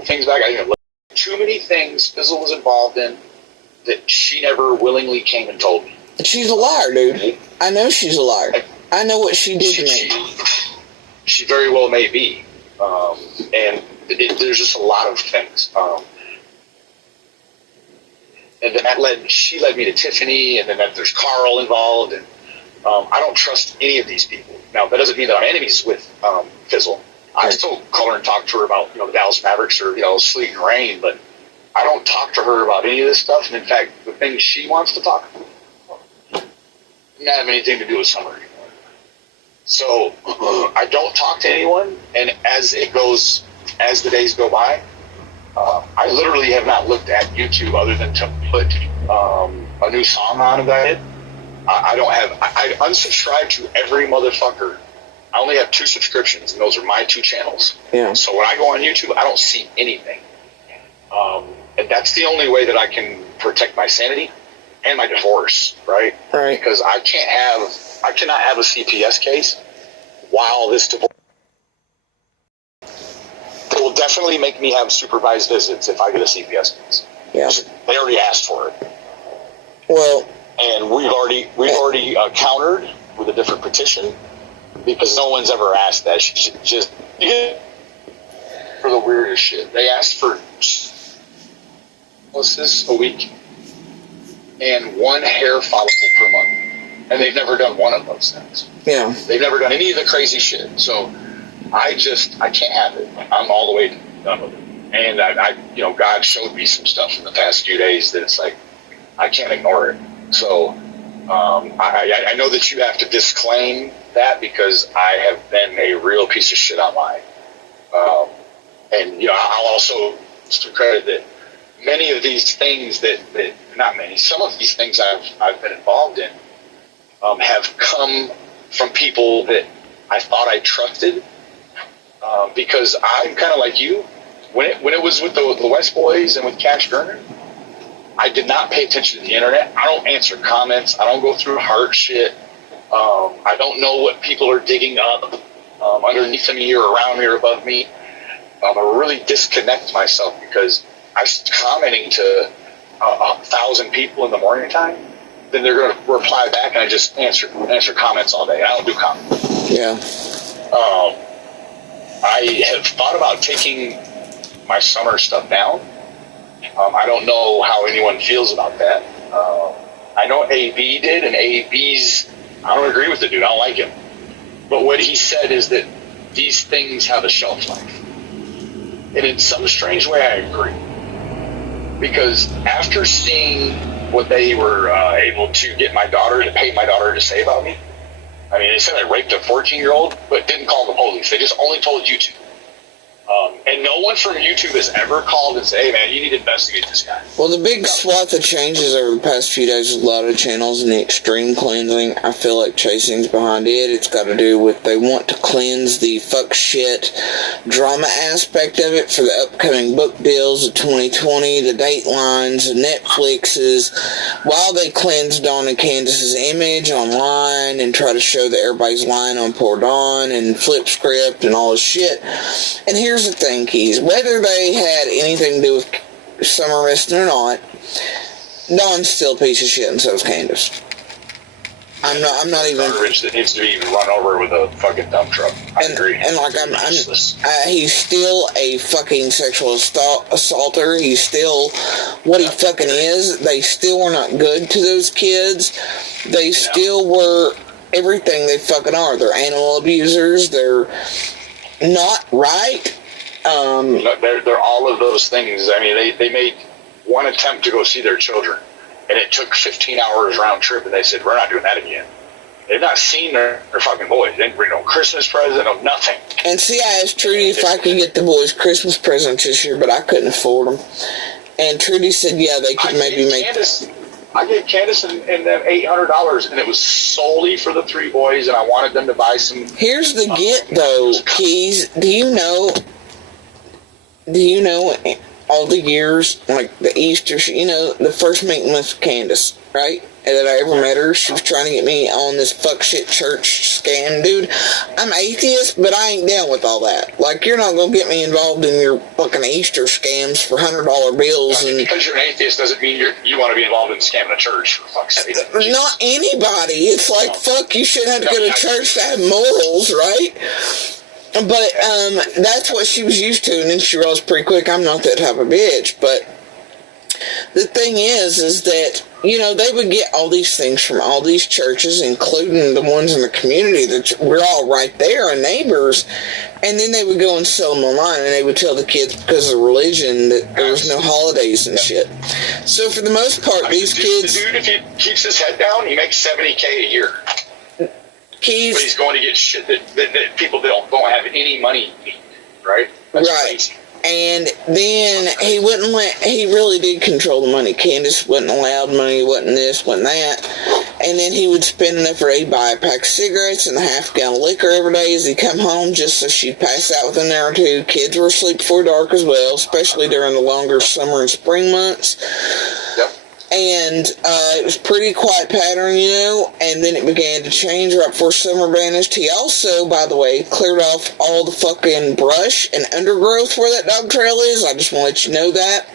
couple things back. I didn't look. Too many things Fizzle was involved in that she never willingly came and told me. She's a liar, dude. I know she's a liar. I know what she did to me. She very well may be. And there's just a lot of things. And then she led me to Tiffany, and then there's Carl involved, and I don't trust any of these people. Now, that doesn't mean that I'm enemies with Fizzle. I still call her and talk to her about, the Dallas Mavericks or, sleet and rain, but I don't talk to her about any of this stuff. And in fact, the things she wants to talk about don't have anything to do with summer anymore. So I don't talk to anyone, and as the days go by, I literally have not looked at YouTube other than to put a new song on about it. I unsubscribe to every motherfucker. I only have 2 subscriptions, and those are my 2 channels. Yeah. So when I go on YouTube, I don't see anything. And that's the only way that I can protect my sanity and my divorce, right? Right. Because I cannot have a CPS case while this divorce. It will definitely make me have supervised visits if I get a CPS case. Yeah. They already asked for it. Well, and we've already countered with a different petition because no one's ever asked that. She just for the weirdest shit. They asked for a week and 1 hair follicle per month, and they've never done one of those things. Yeah. They've never done any of the crazy shit. So I can't have it. I'm all the way done with it. And I God showed me some stuff in the past few days that it's like, I can't ignore it. So I know that you have to disclaim that because I have been a real piece of shit online. And I'll also give credit that many of these things some of these things I've been involved in have come from people that I thought I trusted. Because I'm kind of like you. When it was with the West Boys and with Cash Gurner, I did not pay attention to the internet. I don't answer comments. I don't go through hard shit. I don't know what people are digging up underneath me or around me or above me. I really disconnect myself because I was commenting to 1,000 people in the morning time. Then they're going to reply back, and I just answer comments all day. I don't do comments. Yeah. I have thought about taking my summer stuff down. I don't know how anyone feels about that. I know AB did, and AB's, I don't agree with the dude. I don't like him. But what he said is that these things have a shelf life. And in some strange way, I agree. Because after seeing what they were able to get my daughter to pay my daughter to say about me, I mean, they said I raped a 14-year-old, but didn't call the police. They just only told YouTube. And no one from YouTube has ever called and said, hey, man, you need to investigate this guy. Well, the big swath of changes over the past few days with a lot of channels and the extreme cleansing, I feel like Chasing's behind it. It's got to do with they want to cleanse the fuck shit drama aspect of it for the upcoming book deals of 2020, the Datelines, the Netflixes, while they cleanse Dawn and Candace's image online and try to show that everybody's lying on poor Dawn and flip script and all this shit. And here's the thing, Keys. Whether they had anything to do with summer resting or not, Dawn's still a piece of shit, and so is Candace. I'm not even garbage that needs to be run over with a fucking dump truck. I agree. And like he's still a fucking sexual assaulter. He's still what he fucking is. They still were not good to those kids. They still were everything they fucking are. They're animal abusers. They're not right. They're all of those things. I mean, they made one attempt to go see their children, and it took 15 hours round trip, and they said, we're not doing that again. They've not seen their fucking boys. They didn't bring no Christmas present, no nothing. And see, I asked Trudy if I could get the boys Christmas presents this year, but I couldn't afford them. And Trudy said, yeah, they could maybe make... I gave Candace and them $800, and it was solely for the 3 boys, and I wanted them to buy some... Here's the get, though, Keys. Do you know all the years, like the Easter, the first meeting with Candace, right? That I ever met her, she was trying to get me on this fuck shit church scam. Dude, I'm atheist, but I ain't down with all that. Like, you're not gonna get me involved in your fucking Easter scams for $100 bills. And because you're an atheist doesn't mean you want to be involved in scamming a church, for fuck's sake. Not anybody. It's like, fuck, you shouldn't have to go to church to have morals, right? But that's what she was used to, and then she realized pretty quick, I'm not that type of bitch. But the thing is that, they would get all these things from all these churches, including the ones in the community that we're all right there and neighbors, and then they would go and sell them online, and they would tell the kids because of religion that there was no holidays and shit. So for the most part, these kids... The dude, if he keeps his head down, he makes $70K a year. But he's going to get shit that people don't have any money, right? That's right. Crazy. And then he really did control the money. Candace wasn't allowed money, wasn't this, wasn't that. And then he would spend enough for her to buy a pack of cigarettes and a half-gallon of liquor every day as he come home, just so she'd pass out within an hour or two. Kids were asleep before dark as well, especially during the longer summer and spring months. Yep. And it was pretty quiet pattern, and then it began to change right before summer vanished. He also, by the way, cleared off all the fucking brush and undergrowth where that dog trail is. I just want to let you know that.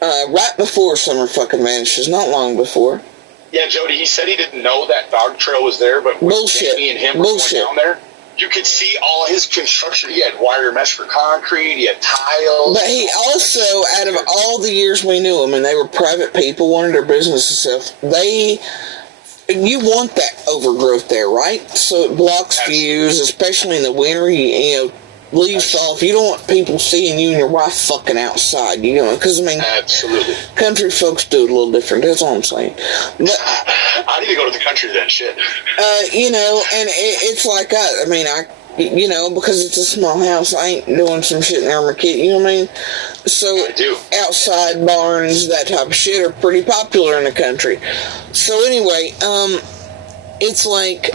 Right before summer fucking vanishes, not long before. Yeah, Jody, he said he didn't know that dog trail was there, but when Jamie and him were going down there, you could see all his construction. He had wire mesh for concrete. He had tiles. But he also, out of all the years we knew him, and they were private people, wanted their business and stuff, you want that overgrowth there, right? So it blocks views, especially in the winter. Leaves off. You don't want people seeing you and your wife fucking outside, because, absolutely. Country folks do it a little different. That's all I'm saying. But, I need to go to the country then, shit. And it's like because it's a small house, I ain't doing some shit in there with my kid, you know what I mean? So, outside barns, that type of shit are pretty popular in the country. So, anyway, it's like,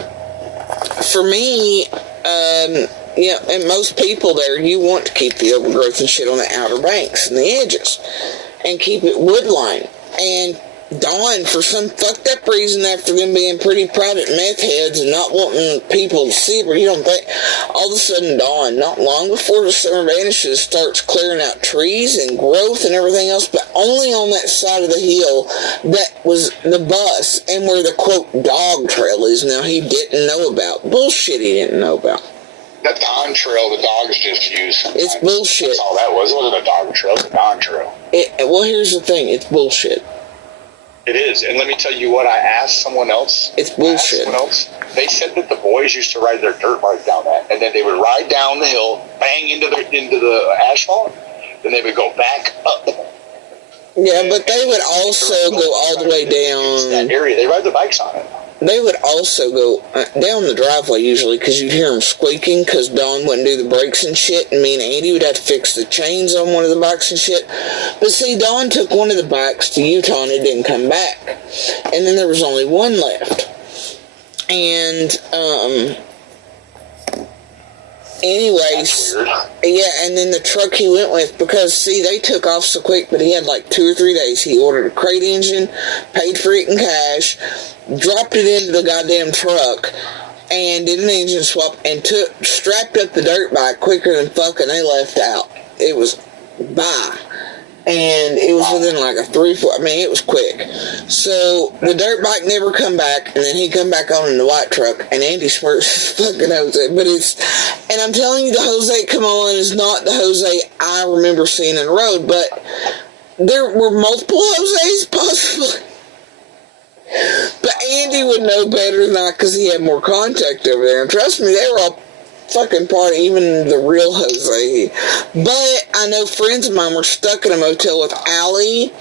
for me, and most people there, you want to keep the overgrowth and shit on the outer banks and the edges, and keep it woodline. And Dawn, for some fucked up reason, after them being pretty private meth heads and not wanting people to see it, but you don't think, all of a sudden Dawn, not long before the summer vanishes, starts clearing out trees and growth and everything else, but only on that side of the hill that was the bus and where the, quote, dog trail is now he didn't know about. Bullshit he didn't know about. That Don trail the dogs just use. It's bullshit. That's all that was. It wasn't a dog trail, it was a Don trail. Well, here's the thing. It's bullshit. It is. And let me tell you what, I asked someone else. It's bullshit. They said that the boys used to ride their dirt bike down that. And then they would ride down the hill, bang into the asphalt, then they would go back up. Yeah, but they would also go all the way down. That area. They ride their bikes on it. They would also go down the driveway usually because you'd hear them squeaking because Dawn wouldn't do the brakes and shit, and me and Andy would have to fix the chains on one of the bikes and shit. But see, Dawn took one of the bikes to Utah and it didn't come back. And then there was only one left. And, anyways, yeah, and then the truck he went with, because, see, they took off so quick, but he had like 2 or 3 days. He ordered a crate engine, paid for it in cash, dropped it into the goddamn truck, and did an engine swap, and strapped up the dirt bike quicker than fucking they left out. It was bye. And it was within like a 3-4, it was quick. So, the dirt bike never come back, and then he come back on in the white truck, and Andy smirks his fucking Jose. But and I'm telling you, the Jose come on is not the Jose I remember seeing in the road, but there were multiple Jose's possibly. But Andy would know better than I, because he had more contact over there. And trust me, they were all fucking part of even the real Jose. But I know friends of mine were stuck in a motel with Allie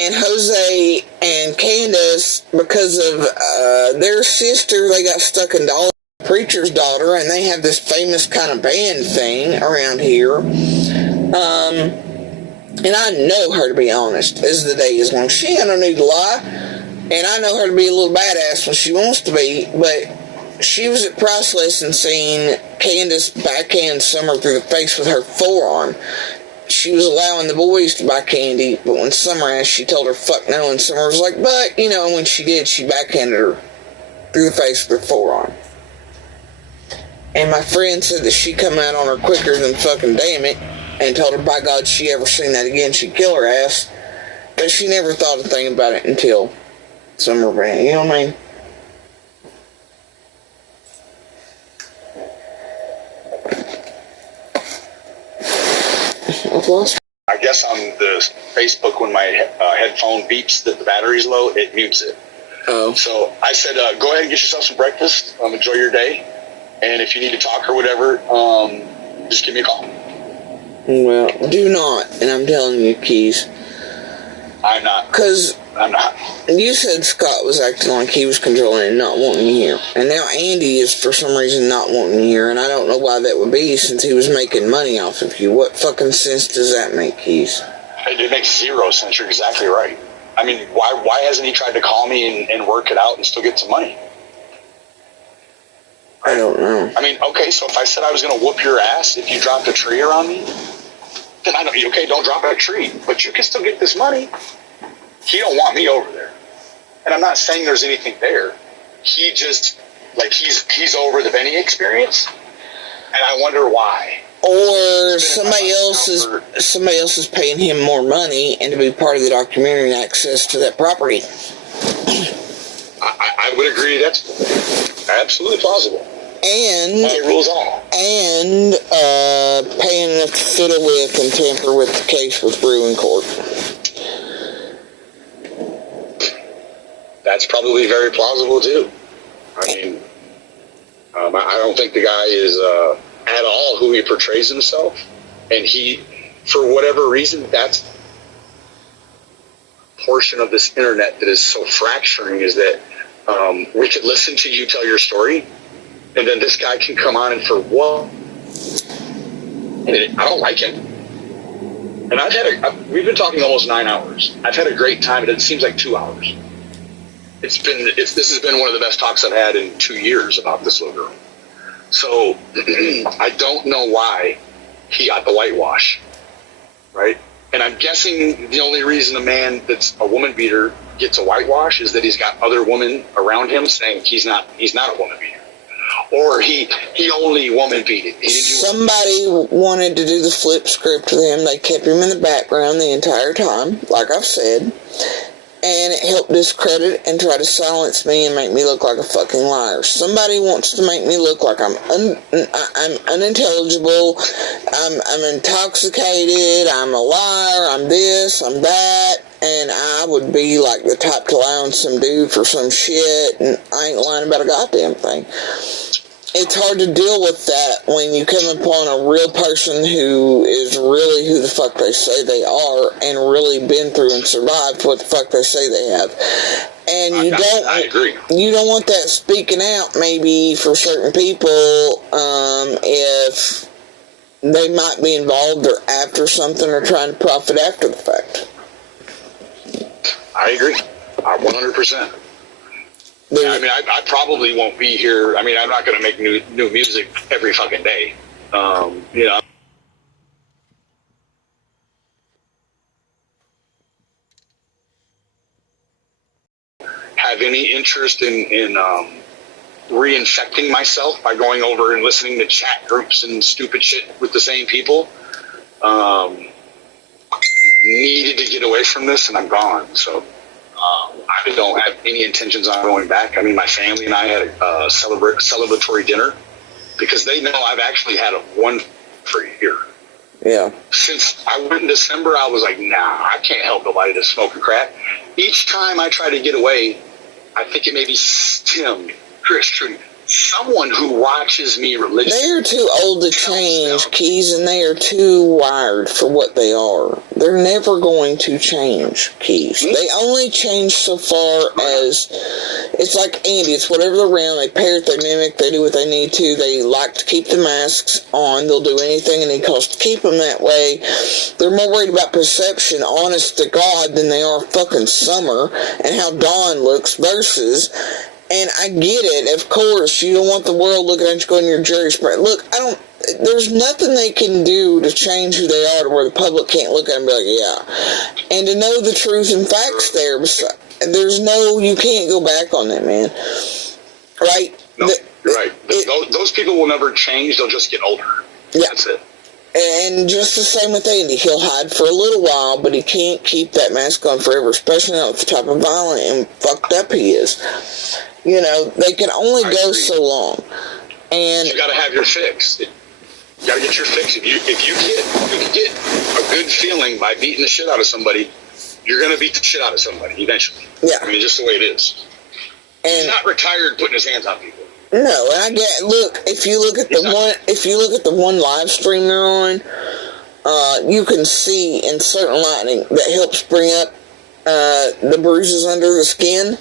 and Jose and Candace because of their sister. They got stuck in Dollar Preacher's daughter, and they have this famous kind of band thing around here. And I know her, to be honest, as the day is long. She ain't no need to lie. And I know her to be a little badass when she wants to be, but she was at Priceless and seen Candace backhand Summer through the face with her forearm. she was allowing the boys to buy candy, but when Summer asked, she told her fuck no, and Summer was like, but, you know, when she did, she backhanded her through the face with a forearm. And my friend said that she come out on her quicker than fucking damn it, and told her, by God, she ever seen that again, she'd kill her ass. But she never thought a thing about it until Summer ran, you know what I mean? I've lost. I guess on the Facebook, when my headphone beeps that the battery's low, it mutes it. Oh. So I said, go ahead and get yourself some breakfast. Enjoy your day. And if you need to talk or whatever, just give me a call. Well, do not. And I'm telling you, Keys. I'm not. Because I'm not. you said Scott was acting like he was controlling and not wanting you here. And now Andy is, for some reason, not wanting you here. And I don't know why that would be, since he was making money off of you. What fucking sense does that make, Keys? It makes zero sense. You're exactly right. I mean, why hasn't he tried to call me and work it out and still get some money? I don't know. I mean, okay, so if I said I was going to whoop your ass if you dropped a tree around me, then I know, okay, don't drop a tree, but you can still get this money. He don't want me over there. And I'm not saying there's anything there. He just, like, he's over the Benny experience, and I wonder why. Or somebody else is paying him more money and to be part of the documentary and access to that property. I would agree that's absolutely plausible. And rules all. And paying enough to fiddle with and tamper with the case with Brew in court. That's probably very plausible too. I mean, I don't think the guy is at all who he portrays himself, and he, for whatever reason, that's a portion of this internet that is so fracturing, is that we could listen to you tell your story, and then this guy can come on and for what? I don't like him. And we've been talking almost 9 hours. I've had a great time, and it seems like 2 hours. This has been one of the best talks I've had in 2 years about this little girl. So I don't know why he got the whitewash, right? And I'm guessing the only reason a man that's a woman beater gets a whitewash is that he's got other women around him saying he's not a woman beater, or he only woman beated. Somebody wanted to do the flip script to him. They kept him in the background the entire time, like I've said. And it helped discredit and try to silence me and make me look like a fucking liar. Somebody wants to make me look like I'm unintelligible, I'm intoxicated, I'm a liar, I'm this, I'm that, and I would be like the top to lie on some dude for some shit, and I ain't lying about a goddamn thing. It's hard to deal with that when you come upon a real person who is really who the fuck they say they are and really been through and survived what the fuck they say they have. And I agree. You don't want that speaking out maybe for certain people if they might be involved or after something or trying to profit after the fact. I agree. 100%. I mean, I probably won't be here. I mean, I'm not going to make new music every fucking day. You know. Have any interest in reinfecting myself by going over and listening to chat groups and stupid shit with the same people. Needed to get away from this, and I'm gone. So. I don't have any intentions on going back. I mean, my family and I had a celebratory dinner because they know I've actually had one for a year. Yeah. Since I went in December, I was like, nah, I can't help nobody that's smoking crack. Each time I try to get away, I think it may be Tim, Chris, Trudy, someone who watches me religiously. They are too old to change, Keys, and they are too wired for what they are. They're never going to change, Keys. They only change so far as, it's like Andy, it's whatever they're around, they parrot, they mimic, they do what they need to, they like to keep the masks on, they'll do anything and it costs to keep them that way. They're more worried about perception, honest to God, than they are fucking Summer and how Dawn looks versus... And I get it, of course, you don't want the world looking at you going, your jury's spread. Look, there's nothing they can do to change who they are to where the public can't look at them and be like, yeah. And to know the truth and facts there, there's no, you can't go back on that, man. Right? No, you're right. Those people will never change. They'll just get older. Yeah. That's it. And just the same with Andy. He'll hide for a little while, but he can't keep that mask on forever, especially not with the type of violent and fucked up he is. You know, they can only go so long. And you got to have your fix. You got to get your fix. If you get a good feeling by beating the shit out of somebody, you're going to beat the shit out of somebody eventually. Yeah. I mean, just the way it is. And he's not retired putting his hands on people. No, and I get, look, if you look at the one live stream they're on, you can see in certain lighting that helps bring up the bruises under the skin.